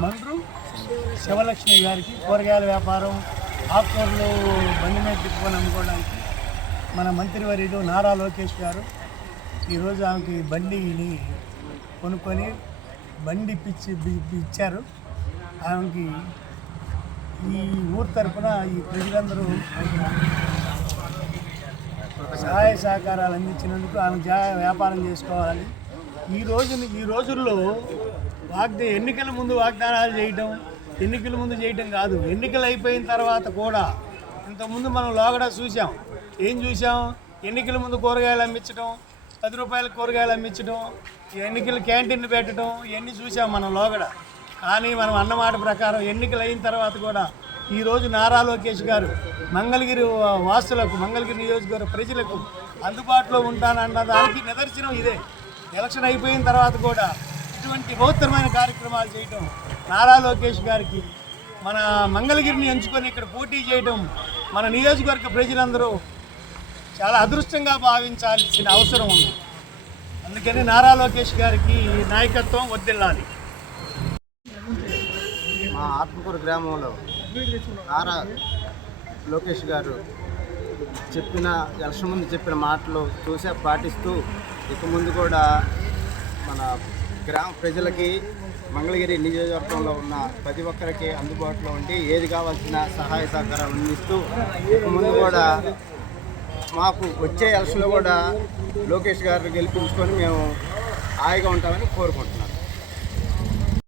మంత్రు శివలక్ష్మి గారికి కూరగాయల వ్యాపారం ఆకుకూరలు బండి మీద తిప్పుకొని అమ్ముకోవడానికి మన మంత్రివర్యుడు నారా లోకేష్ గారు ఈరోజు ఆమెకి బండిని కొనుక్కొని బండి పిచ్చి ఇచ్చారు. ఆమెకి ఈ ఊరు తరఫున ఈ ప్రజలందరూ సహాయ సహకారాలు అందించినందుకు ఆమె జా వ్యాపారం చేసుకోవాలని ఈ రోజు ఈ రోజుల్లో వాగ్దే ఎన్నికల ముందు వాగ్దానాలు చేయటం ఎన్నికల ముందు చేయటం కాదు. ఎన్నికలు అయిపోయిన తర్వాత కూడా ఇంతకుముందు మనం లోగడ చూసాం ఏం చూసాం ఎన్నికల ముందు కూరగాయలు అమ్మించడం పది రూపాయల కూరగాయలు అమ్మించడం ఎన్నికలు క్యాంటీన్లు పెట్టడం ఇవన్నీ చూసాం మనం లోగడ. కానీ మనం అన్నమాట ప్రకారం ఎన్నికలు అయిన తర్వాత కూడా ఈరోజు నారా లోకేష్ గారు మంగళగిరి వాసులకు మంగళగిరి నియోజకవర్గ ప్రజలకు అందుబాటులో ఉంటానన్న దానికి నిదర్శనం ఇదే. ఎలక్షన్ అయిపోయిన తర్వాత కూడా ఇటువంటి బహుత్తరమైన కార్యక్రమాలు చేయటం నారా లోకేష్ గారికి మన మంగళగిరిని ఎంచుకొని ఇక్కడ పోటీ చేయడం మన నియోజకవర్గ ప్రజలందరూ చాలా అదృష్టంగా భావించాల్సిన అవసరం ఉంది. అందుకని నారా లోకేష్ గారికి నాయకత్వం వర్దిల్లాలి మా ఆత్మకూరు గ్రామంలో నారా లోకేష్ గారు చెప్పిన ఎలక్షన్ ముందు చెప్పిన మాటలు చూసే పాటిస్తూ ఇక ముందు కూడా మన గ్రామ ప్రజలకి మంగళగిరి నియోజకవర్గంలో ఉన్న ప్రతి ఒక్కరికి అందుబాటులో ఉండి ఏది కావాల్సిన సహాయ సహకారాలు అందిస్తూ ముందు కూడా మాకు వచ్చే ఎలక్షన్లో కూడా లోకేష్ గారిని గెలిపించుకొని మేము హాయిగా ఉంటామని కోరుకుంటున్నాం.